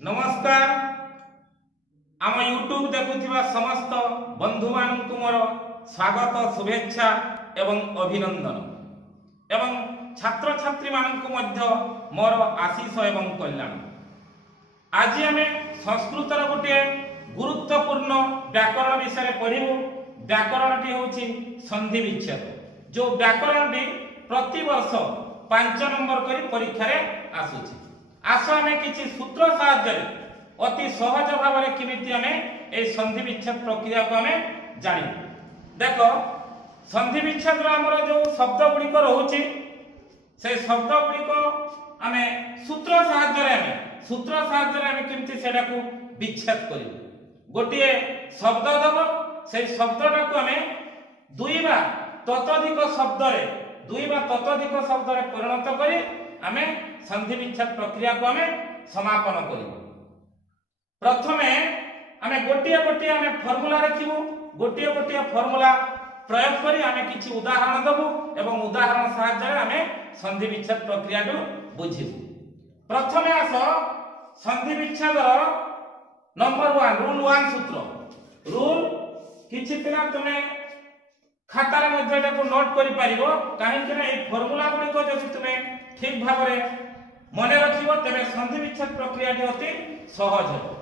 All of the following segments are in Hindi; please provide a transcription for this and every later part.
नमस्कार आम यूट्यूब देखुथिबा समस्त बंधु मानकु मोर स्वागत शुभेच्छा एवं अभिनंदन एवं छात्र छात्री मानकु मध्य मोर आशीष एवं कल्याण। आज आम संस्कृतर गोटे गुरुत्वपूर्ण व्याकरण विषय पढ़ू। व्याकरणटी होची संधि विच्छेद। जो व्याकरणटी प्रति वर्ष 5 नंबर करी परीक्षा रे आसुची। आस आम किछि सूत्र साहाय्य अति सहज भाव में किमिति आम ए संधि विच्छेद प्रक्रिया को आम जानी। देख संधि विच्छेद आमर जो शब्द गुड़िक रोचे से शब्द गुड़िक आम सूत्र साहाय्य किमिति सेटा को विच्छेद करू। गोटे शब्द दब से शब्दटा को आम दुई बा ततोधिक शब्द रे परिणत करी आम संधि विच्छेद प्रक्रिया को आम समापन करू। प्रथमे आमे गोटिया गोटिया आमे फॉर्मूला रखिबु। गोटिया गोटिया फॉर्मूला प्रयोग करी आमे किछि उदाहरण दबु एवं उदाहरण सहायतारे आमे संधि विच्छेद प्रक्रिया को बुझिबु। प्रथमे आस संधि विच्छेद नंबर 1 रूल 1 सूत्र। रूल किछि पिला तुमे खाता रे मध्ये एटा को नोट करि पारिबो। काहे कि ए फॉर्मूला गुडी को जदि तुमे ठीक भाव रे मने रखिबो तबे संधि विच्छेद प्रक्रिया अति सहज हो।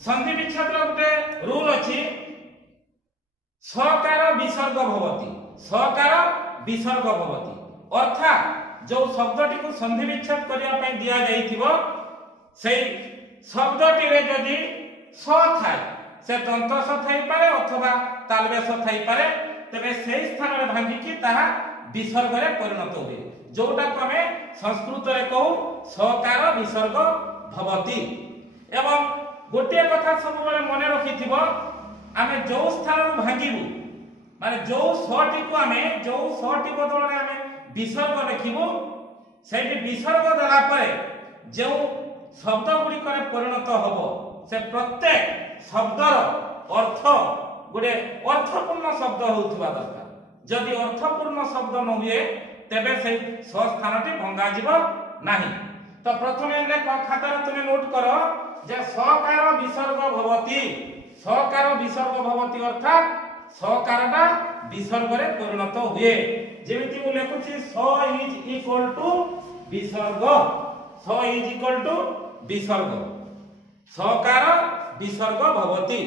संधि विच्छेद गोटे रूल अछि सकार विसर्ग भवति। सकार विसर्ग भवति अर्थात जो शब्दटी को संधि विच्छेद करिया पय दिया जाइथिबो सेई शब्दटी रे जदि स थाय से दंत स थाई पारे अथवा तालबेस थाई पारे तबे सेई स्थान रे भांगी कि ताहा विसर्ग रे परिणत होय। जोटा को हमें संस्कृत रे कहू सकार विसर्ग भवति। एवं गोटे कथा सब बेले मने रखिथिबो आमे जो स्थान भांगिबु माने जो सटी को आमे जो सटी बदल रे आमे विसर्ग लिखिबु सेठी विसर्ग देला परे जो शब्द गुडी करे परिणत होबो से प्रत्येक शब्दर अर्थ गुडे अर्थपूर्ण शब्द होउथबा दरकार। जदि अर्थपूर्ण शब्द न हुए तेबे से स्थानटी भंगा जीवो नाही। तो प्रथमे ले खाता रे तुमे नोट करो जे सकार विसर्ग भवति। सकार विसर्ग भवति अर्थात सकारटा विसर्ग रे परिणत हुए। जेमिति मु लेखुछि स इज इक्वल टू विसर्ग। स इज इक्वल टू विसर्ग। सकार विसर्ग भवति।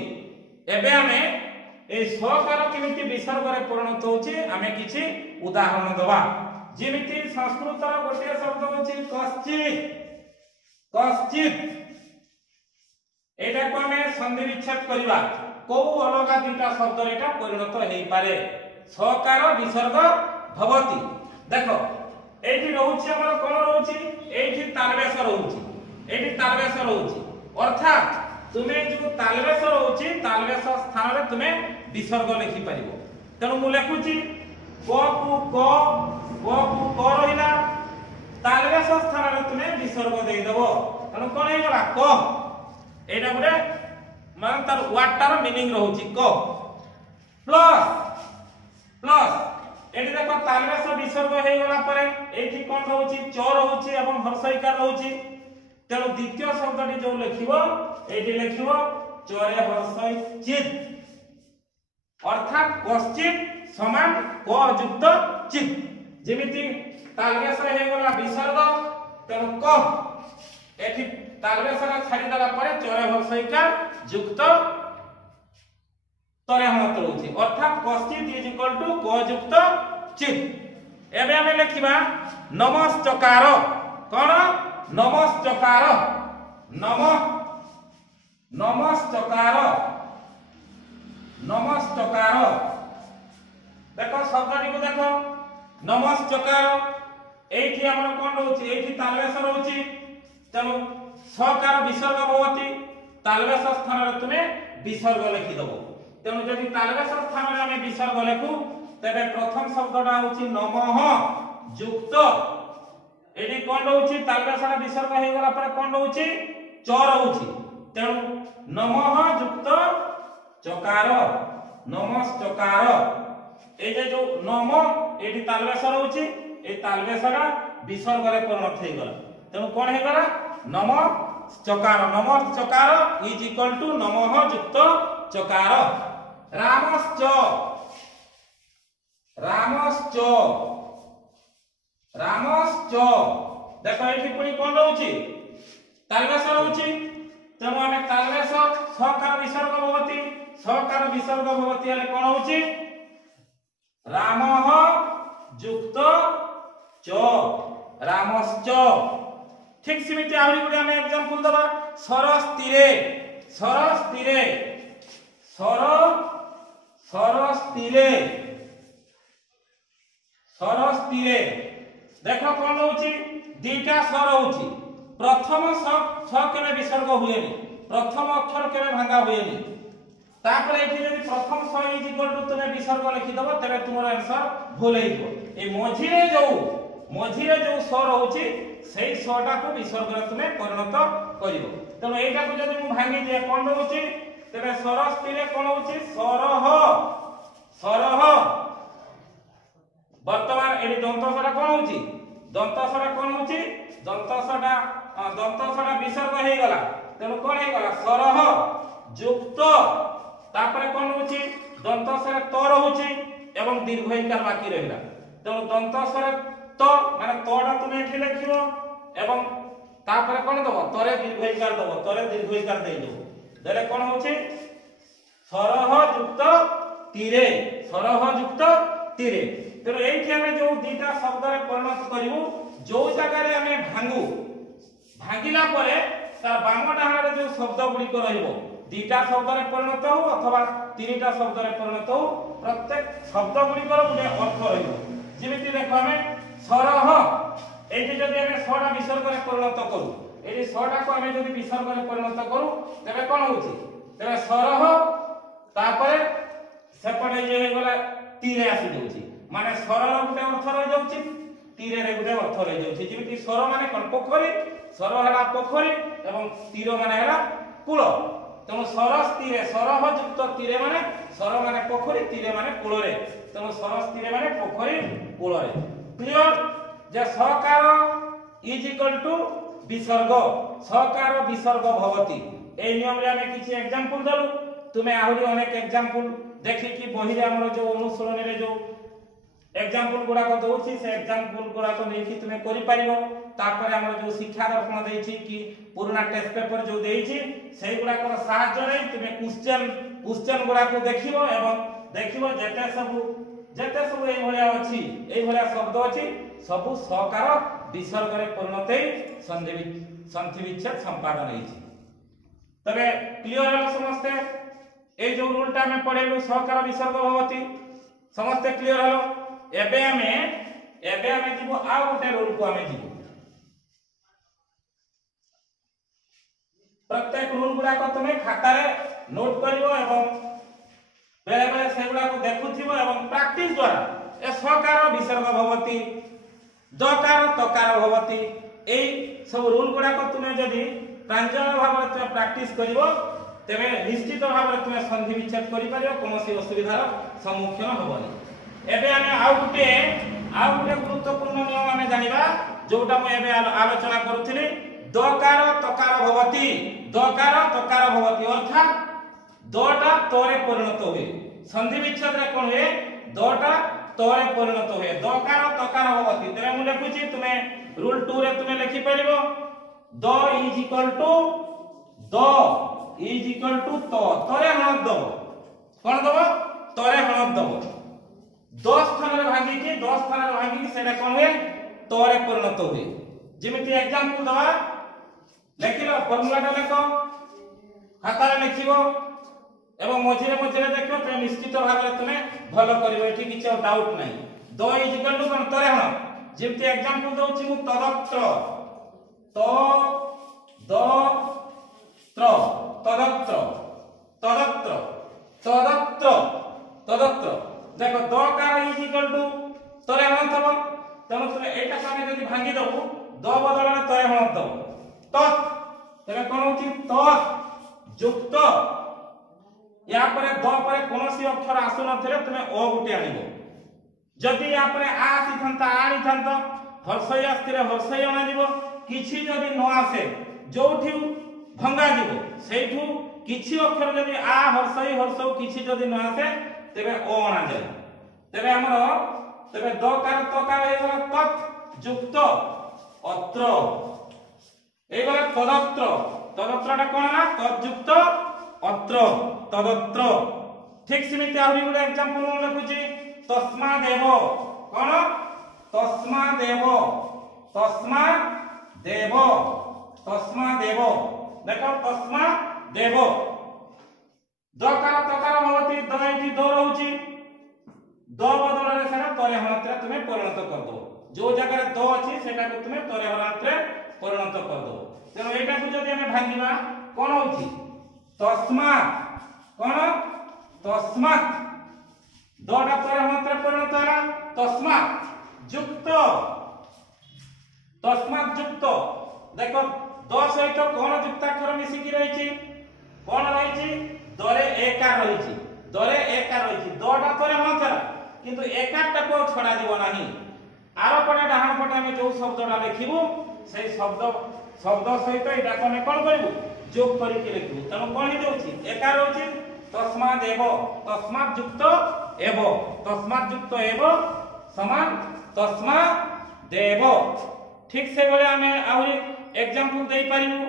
एबे हमें ए सकार किमिति विसर्ग रे परिणत होछि आमे किछि उदाहरण दबा। जेमिति संस्कृतर गोटे शब्द होछि कश्चित। कश्चित एटा को हमें संधि विच्छेद करिबा को अलगा दुटा शब्द एटा परिणत हेई पारे। सकार विसर्ग भवति। देखो एठी रहउछि हमर कोन रहउछि एठी तालबेस रहउछि। एठी तालबेस रहउछि अर्थात तुमे जो तालबेस रहउछि तालबेस स्थान रे तुमे विसर्ग लिखि परिबो। तेनु मु लेखुछि क कु क रहिला तालबेस स्थान रे तुमे विसर्ग देइ देबो। तेनु कोन हे गला क एटा गुडे मान तार वर्ड तार मीनिंग रहउछि क प्लस एठी देखो तालबेस विसर्ग हे गला परे एठी कोन रहउछि च रहउछि एवं हर्षइकार रहउछि। तेनु द्वितीय शब्दटी जो लिखिबो एठी लिखिबो चरे हर्षइ चित अर्थात कश्चित समान क युक्त चित। जेमिति तालबेस हे गला विसर्ग तेनु क एठी तालबेस छाड़ी देला परे चरे हर्षइकार युक्त तरे हमत रहउछि अर्थात कश्चित इज इक्वल टू क युक्त चित। एबे हमें लिखिबा नमश्चकार। कोन नमश्चकार। नमश्चकार। नमश्चकार देखो शब्दटी को देखो नमश्चकार एठी हमर कोन रहउछि एठी तालबेस रहउछि। तेनु सकार विसर्ग भवति तालबेस स्थान रे तुमे विसर्ग लिखि दबो। तेनु जदि तालबेस स्थान रे हम विसर्ग लेखु तबे प्रथम शब्दटा होछि नमः युक्त एठी कोन रहउछि तालबेस रे विसर्ग हे गला पर कोन रहउछि च रहउछि। तेनु नमः युक्त चकार नमश्चकार। ए जे जो नम एठी तालबेस रहउछि ए तालबेस रा विसर्ग रे परिणत हे गला। तेनु कोन हे गला नम चकार, नम चकार इज इक्वल टू नमः युक्त चकार। रामश्च, रामश्च, रामश्च, देखो ये पुणी कौन रोची तालवेश रोची, तेणु आम तालवेश सकार विसर्ग भवती, सकार विसर्ग भवती हेले कौन होची रामः युक्त च, रामश्च। ठीक सेमिति आहुरी गुडे आम एग्जांपल दबा सरस्तिरे, सरस्तिरे, सरस्तिरे, सरस्तिरे, देखो कौन होची दीटा स्वर होची, प्रथम स केबे विसर्ग हुएनी, प्रथम अक्षर केबे भांगा हुएनी, तापर एठी यदि प्रथम स इज इक्वल टू तुमे विसर्ग लिखि दबो तबे तुमर आंसर भूल हेइबो। ए मझिरे जो स्वर होची सेई स्वटा को विसर्ग रे तुमे परिणत करिवो। तनो एटा को यदि मु भांगी दिए कोन होची तबे सरस्तिरे कोन होची सरह, सरह। वर्तमान एडी दंतसटा कोन होची, दंतसटा कोन होची, दंतसटा विसर्ग हे गला, तनो कोन हे गला सरह युक्त, तापर कोन होची दंतसरे त रहूची एवं दीर्घईकार बाकी रहला, तनो दंतसरे त माने तोडा तुमे एठी लिखिबो एवं तापर कोन दबो तरे दीर्घईकार दबो, तरे दीर्घईकार देई दबो, देले कोन होची सरह युक्त तीरे, सरह युक्त तीरे। तेरो एठी हमें जो दीटा शब्द रे परिणत करिवु, जो जगह रे हमें भांगु, भांगिला परे तार बाम डाहाण रे जो शब्द गुडी को रहइबो, दीटा शब्द रे परिणत हो अथवा तीनटा शब्द रे परिणत हो, प्रत्येक शब्द गुडी को गुडे अर्थ रहइबो। जेमिति देखो हमें सरह, एठी जदि हमें सडा विसर्ग रे परिणत करू, एठी सडा को हमें जदि विसर्ग रे परिणत करू तबे कोन होची, तबे सरह तापरे सेपटे जे हे गला तीरे आसी जाउची, माने सरर गुटे अर्थ रह जाउची, तीरे रे गुटे अर्थ रह जाउची। जेमिति सर माने कोन पोखरी, सर हला पोखरी एवं तीर माने हला कूल, तेणु सरस्तिरे सरह युक्त तीरे माने सर माने पोखरी, तीरे माने कूल रे, तेणु सरस्तिरे माने पोखरी कूल रे। क्लियर जे सकार इज इक्वल टू विसर्ग, सकार विसर्ग भवति। ए नियम रे हमें किछि एग्जांपल दलु, तुमे आहुरी अनेक एग्जांपल देखि कि बहि रे हमर जो अनुसरण रे जो एग्जांपल गुडा को दोछि से एग्जांपल गुडा को देखि तुमे करि पारिबो। तापर हमर जो शिक्षा दर्पण देछि कि पुराना टेस्ट पेपर जो देछि सेही गुडा को सहायता रे तुमे क्वेश्चन गुडा को देखिबो एवं देखिबो जेते सब एई भलिया अछि, एई भलिया शब्द अछि सब सकार विसर्ग रे परिणत संधि विच्छेद संपादन हेछि। तबे क्लियर हलो समस्ते, ए जो रूलटा में पढेलु सकार विसर्ग भवति, समस्ते क्लियर हलो। एबे हमें जीवो आ गोटे रूल को हमें जीवो, प्रत्येक रूल गुडा को तुमे खाता रे नोट करिवो एवं बेले बेले से गुडा को देखुथिबो एवं प्रैक्टिस द्वारा ए सकार विसर्ग भवति, दकार तकार भवति, एई सब रूल गुडा को तुमे जदी प्रांजल भाव रे तुमे प्रैक्टिस करिवो तेबे निश्चित भाव रे तुमे संधि विच्छेद करि पारिबो, कोनोसी असुविधार सम्मुखीन होबनी। एबे हमें आउ गुटे गुरुत्वपूर्ण नियम हमें जानिबा, जोटा म एबे आलोचना करूथिली दकार तकार भवति, दकार तकार भवति अर्थात दटा तरे परिणत हुए, संधि विच्छेद रे कोन हुए दटा तरे परिणत हुए, दकार तकार भवति। तेरे मु लिखुची तुमे रूल 2 रे तुमे लिखि परिबो द इज इक्वल टू त, तरे हणत दबो, कोन दबो तरे हणत दबो, 10 स्थान रे भांगी कि सेटा कोन हुए तरे परिणत हुए। जेमिति एग्जांपल दवा लेखिलो फॉर्मूलाटा लेखो खाता रे लिखिबो एवं मझिरे देखिबो ते निश्चित भाव रे तुमे भलो करिवो, एठी किछ डाउट नै। द इज इक्वल टू कोन तरे हण, जेमिति एग्जांपल दउछि मु तदत्र, तदत्र देखो दकार इज इक्वल टू तरे हण थबो, तेणु तुमे एटा सामे जदि भांगी दबो द बदल में तरे हण दबो तत्, तेबे कोन होछि तत् युक्त, या परे द परे कोनोसी अक्षर आसु नथिले तुमे ओ गुटे आनिबो, जदि या परे आ आसी थांता आनी थांता हर्षय आस्तिरे हर्षय आनिबो, किछि जदि न आसे जोठी भंगा जीव सेठू किछि अक्षर जदि आ हर्षई हर्षौ किछि जदि न आसे तेबे ओ अणा जाय तेबे हमर तेबे दकार तकार हे गला तत् युक्त अत्र ए गला तदत्र तदत्रटा कोन ना तद्युक्त अत्र तदत्र ठीक सिमिति आहुरी गुडे एग्जांपल मन लिखुची तस्मा देव कोन तस्मा देव तस्मा देव तस्मा देव देखो तस्मा देव दकार तकार भवति दयति दो रहउची दो बदल रे सेना तरे हनत्रे तुमे परिणत कर दो जो जगह रे दो अछि सेटा को तुमे तरे हनत्रे परिणत कर दो तेनो एटा को जदि हमें भांगिबा कोन होची तस्मा कोन तस्मात् दोटा तरे हनत्रे परिणत होला तस्मात् युक्त तस्मात् युक्त देखो दो सहित कोन युक्ताक्षर मिसी की रहिची कोन रहिची दरे एकार रहिची दरे एकार रहिची दोटा तरे हनत्रा किंतु एकाटा को छडा दिबो नाही आरो पटे डाहाण पटे हम जो शब्दटा लिखिबु सेई शब्द सहित एटा कोने कोन करिवु जोग करी के लिखिबु तनो कोन ही दोछि एकार होछि तस्मात् एव तस्मात् युक्त एव तस्मात् युक्त एव समान तस्मात् देव ठीक से बोले हमें आहुरी एग्जांपल देई पारिबु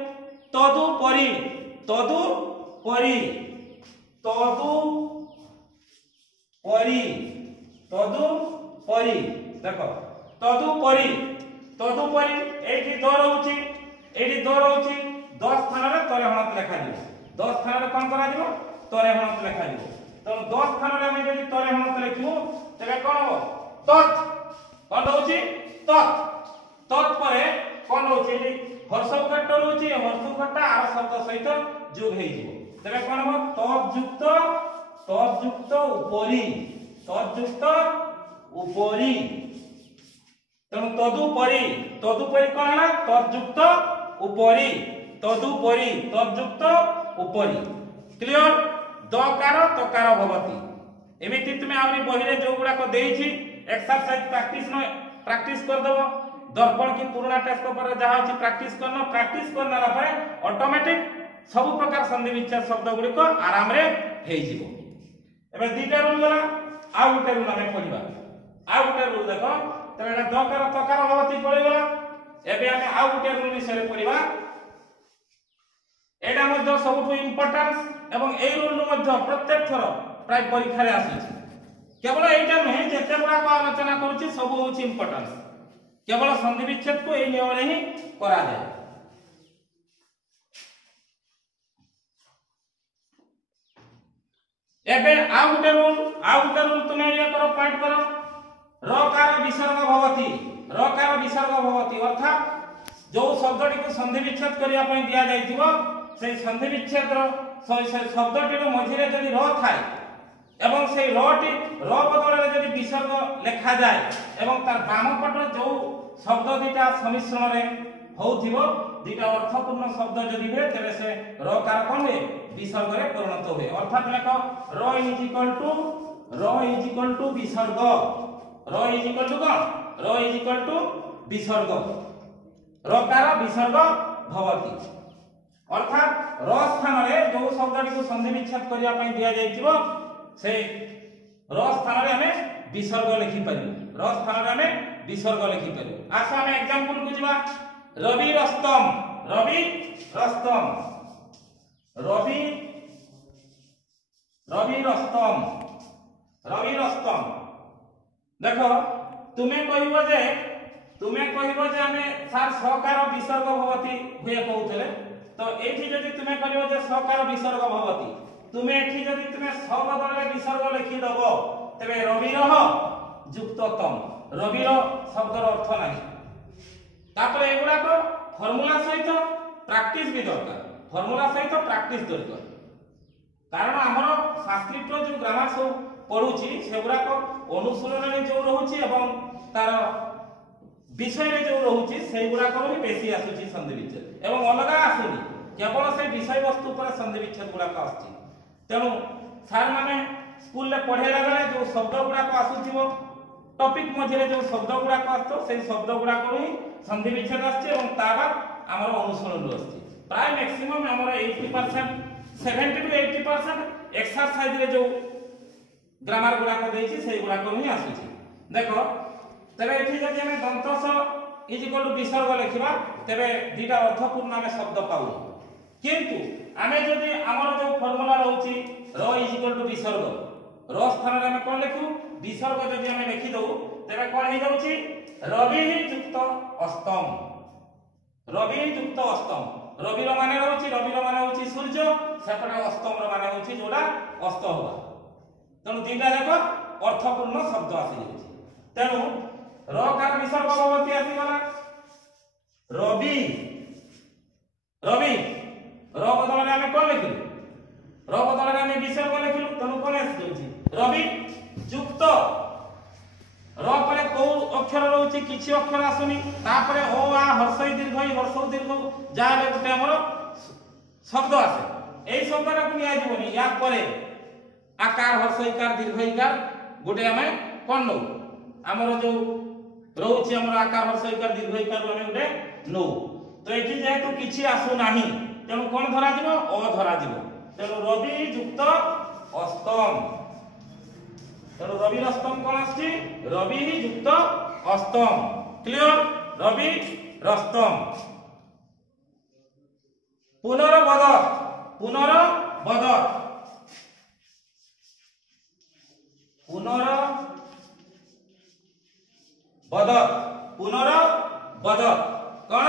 तदुपरि तदुपरि तदुपरि तदुपरि देखो तदुपरि तदुपरि एठी दो रहउची एठी दो रहउची 10 स्थान रे तरे हणत लिखा दिबो 10 स्थान रे कोन करा दिबो तरे हणत लिखा दिबो तो 10 स्थान रे हम जदि तरे हणत लिखिबो तेबे कोन हो तत् कोन रहउची तत् तत् परे कोन रहउची हर्षौ कट्ट रहउची हर्षौ कट्टा आ शब्द सहित जोग हेइ जिवो तेबे कोन हो तद्युक्त उपरि तद्युक्त उपरि तेणु तदुपरि तदुपरि कोन ना तद्युक्त उपरि तदुपरि तद्युक्त उपरि क्लियर दकार तकार भवति एमिति तुमे आउरी बहिरे जो गुडा को देइछि एक्सरसाइज प्रैक्टिस कर दबो दर्पण की पुराना टेस्ट पेपर जहा अछि प्रैक्टिस करना परे ऑटोमेटिक सब प्रकार संधि विच्छेद शब्द गुडी को आराम रे हेइ जिवो एबे दीटा रूल गला आ गुटे रूल हमें पढिबा आ गुटे रूल देखो त एटा दकार तकार भवति पडि गला एबे हमें आ गुटे रूल विषय पढिबा एटा मध्ये सबटु इंपोर्टेंस एवं ए रूल मध्ये प्रत्येक थर प्राय परीक्षा रे आसी केवल एटा नहीं जेते बडा को आलोचना करूची सब होची इंपोर्टेंस केवल संधि विच्छेद को ए नियम रे ही करा जाय एबे आ गुटे रूल तुमे ये करो पॉइंट करो रकार विसर्ग भवति अर्थात जो शब्दटी को संधि विच्छेद करिया पय दिया जाइतिबो से संधि विच्छेद शब्दटी रो मझिरे जदि र थाय एवं से रटी र बदल रे जदि विसर्ग लिखा जाय एवं तार बाम पट जो शब्द दिटा समिश्रण रे होउथिबो दिटा अर्थपूर्ण शब्द जदि हे तबे से रकार कोन हे विसर्ग रे परिणत होय अर्थात लेखो र इज इक्वल टू विसर्ग र इज इक्वल टू विसर्ग रकार विसर्ग भवति अर्थात र स्थान रे जो शब्दटी को संधि विच्छेद करिया पय दिया जाइतिबो से र स्थान रे हमें विसर्ग लिखि परिबो र स्थान रे हमें विसर्ग लिखि परिबो आसा हम एग्जांपल बुझिबा रवि रस्तम देखो तुमे कहिबो जे हमें सार सकार विसर्ग भवति हुए कहउतले तो एठी जदि तुमे करियो जे सकार विसर्ग भवति तुमे एठी जदि तुमे स बदल रे विसर्ग लिखि दबो तबे रविरह युक्ततम रविर शब्दर अर्थ नाही तापर एगुडा को फार्मूला सहित प्रैक्टिस भी दरकार कारण हमर संस्कृत जो ग्रामर सब पढुची सेगुडा को अनुशीलन रे जो रहउची एवं तार विषय रे जो रहउची सेगुडा को भी बेसी आसुची संधि विच्छेद एवं अलगा आसुनी केवल से विषय वस्तु पर संधि विच्छेद गुडा का आछि तेनु सार माने स्कूल ले पढेला बेले जो शब्द गुडा को आसुथिबो टॉपिक मझिरे जो शब्द गुडा को आस्तो से शब्द गुडा को ही संधि विच्छेद आछि एवं ताबा हमर अनुशीलन आछि प्राय मैक्सिमम हमर 80% 70 to 80% एक्सरसाइज रे जो ग्रामर गुडा को देछि सेही गुडा को ही आसुछि। देखो तबे एठी जदि हमें दंतस इज इक्वल टू विसर्ग लिखिबा तबे दुटा अर्थपूर्ण हमें शब्द पाउ, किंतु हमें जदि हमर जो फार्मूला रहउछि र इज इक्वल टू विसर्ग र स्थान रे हमें कोन लिखु विसर्ग जदि हमें लिखि दउ तबे कोन हे जाउछि रवि युक्त अस्तम, रवि युक्त अस्तम। रविर माने रहउछि रविर माने होछि सूर्य, सेपटे अस्तम र माने होछि जोडा अस्त होबा। तेणु दुटा जाक अर्थपूर्ण शब्द आसी जाउछि। तेणु र कार विसर्ग भवति आसी गला रवि, रवि र बदल रे हमें कोन लिखिलु र बदल रे हमें विसर्ग लिखिलु। तेणु कोन आसी जाउछि रवि युक्त र परे को अक्षर रहउछि किछि अक्षर आसुनी, तापरे ओ आ हर्षई दीर्घई हर्षौ दीर्घ जाले गुटे हमर शब्द आसे। एई शब्दटा को निया जीवनी या परे आकार हर्षईकार दीर्घईकार गुटे हमें कोन नो हमर जो रहउछि हमर आकार हर्षईकार दीर्घईकार हमें गुटे नो। तो एठी जेहेतु किछि आसु नाही तेणु कोन धरा दिबो अ धरा दिबो। तेणु रवि युक्त अस्तम, तेणु रवि अस्तम कोन आछि रवि युक्त अस्तम। क्लियर रवि रस्तम। पुनर्वद, पुनर्वद, पुनर्वद, पुनर्वद कोन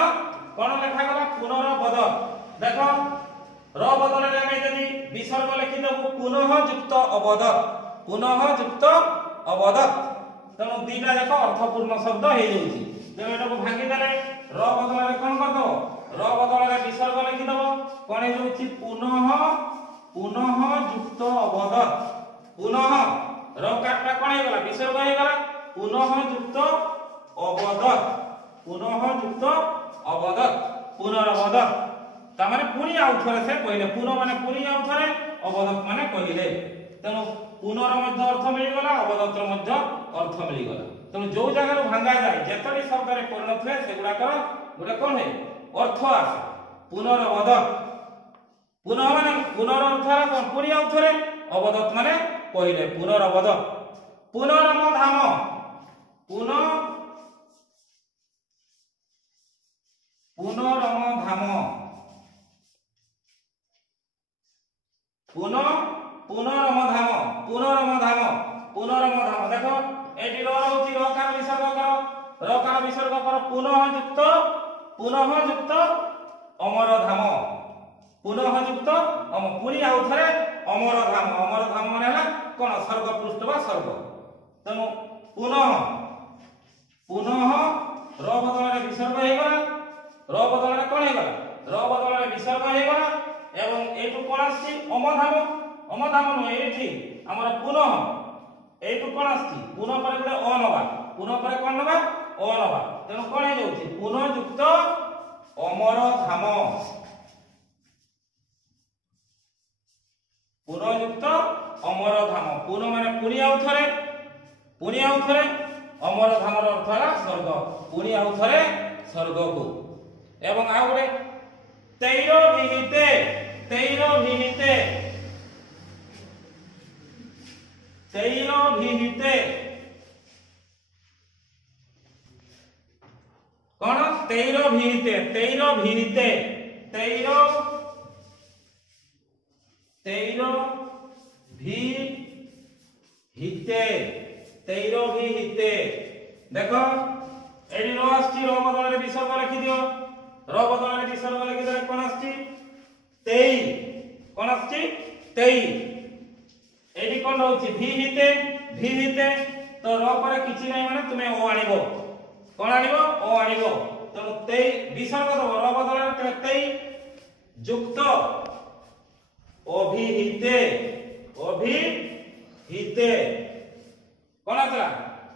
कोन लिखा गला पुनर्वद। देखो र बदल रे हमें यदि विसर्ग लिखि दबु पुनः युक्त अवद, पुनः युक्त अवद। तेणु दुटा जाक अर्थपूर्ण शब्द हो जाउछि। तेणु एटा को भांगी देले र बदल रे कोन कर दो र बदल रे विसर्ग लिखि दबो कोन हो जाउछि पुनः, पुनः युक्त अवद। पुनः र काटटा कोन हे गला विसर्ग हे गला पुनः युक्त अवद, पुनः युक्त अवद, पुनर्वद। ता माने पुनी आउथरे से कहले पुनः माने पुनी आउथरे अवदत माने कहले। तेणु पुनर मध्य अर्थ मिल गला अवदतर मध्य अर्थ मिल गला। तेणु जो जगह भांगा जाए जेतडी शब्द रे पूर्ण थे सेगुडा कर गुडा कोन है अर्थ आसे। पुनर्वद पुनः माने पुनर अर्थ कोन पुनी आउथरे अवदत माने कहले पुनर्वद। पुनरम धाम, पुनरम धाम, पुनरम धाम, पुनरम धाम, पुनरम धाम। देखो एटी र रहउछि र कार विसर्ग कर, र कार विसर्ग कर पुनः युक्त, पुनः युक्त अमर धाम, पुनः युक्त पुनी आउथरे अमर धाम। अमर धाम माने हला कोन स्वर्ग पृष्ठ बा स्वर्ग। तेणु पुनः, पुनः र बदल रे विसर्ग हे गला, र बदल रे कोन हे गला र बदल रे विसर्ग हे गला एवं एटु कोन आछि अमधाम, अमधाम न एठी हमर पुनः एटु कोन आछि पुनः पर गुडे अ नबा, पुनः पर कोन नबा अ नबा। तेणु कोन हे जाउछि पुनः युक्त अमर धाम, पुनः युक्त अमर धाम। पुनः माने पुनी आउथरे, पुनी आउथरे अमर धामर अर्थ है स्वर्ग, पुनी आउथरे स्वर्ग को। एवं आ गुडे तैर विहिते, तैर विहिते, तैर विहिते कोन तैर विहिते, तैर विहिते, तैर तैर विहिते, तैर विहिते। देखो एडी र आछि र बदल रे विसर्ग लिखि दियो, र बदल रे विसर्ग लिखि दे कोन आछि तेई, कोन आछि तेई। एडी कोन रहउछि विहिते, विहिते तो र पर किछि नै माने तुमे ओ आनिबो, कोन आनिबो ओ आनिबो। तेणु तेई विसर्ग दो र बदल रे तेई युक्त अभिहिते, अभिहिते कोन आछला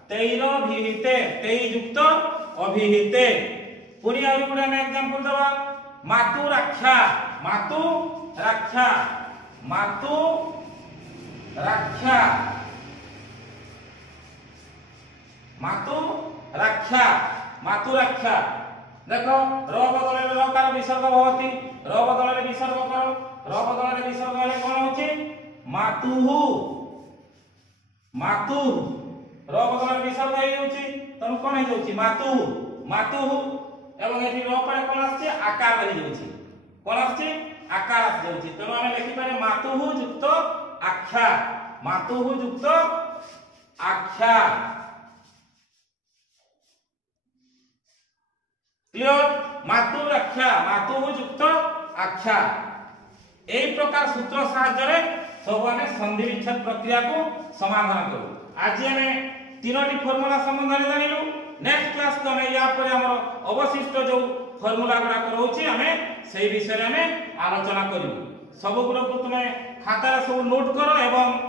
तैर विहिते, तेई युक्त अभिहिते। पुनी आउरी गुडे हम एग्जांपल दबा मातु रक्षा, मातु रक्षा, मातु रक्षा, मातु रक्षा, मातु रक्षा। देखो र बदल रे र कार विसर्ग भवति र बदल विसर्ग कर र बदल विसर्ग हेले कोन होची मातुहु मातुहु र बदल विसर्ग हे होची तनु कोन हे होची मातुहु मातुहु एवं एठी र पर कोन आछी आकार हे होची कोन आछी आकार आछ होची तनु हम लिखि पारे मातुहु युक्त आख्या मातुहु युक्त आख्या क्लियर मातुर आख्या मातुहु युक्त आख्या एई प्रकार सूत्र सहायता रे सब आमे संधि विच्छेद प्रक्रिया को समाधान करू आज हमें तीनोटी फार्मूला संबंध रे जानिलु नेक्स्ट क्लास को हमें या पर हमर अवशिष्ट जो फार्मूला गुडा रहउची हमें सेही विषय रे हमें आलोचना करिवु सब गुरो को तुमे खाता रे सब नोट करो एवं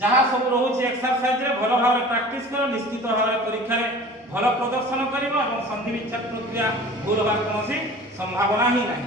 जहाँ सब रहउची एक्सरसाइज रे भलो भाव प्रैक्टिस करो निश्चित भाव परीक्षा रे भलो प्रदर्शन करिवो एवं संधि विच्छेद प्रक्रिया भूल होबार कोनोसी संभावना ही नहीं।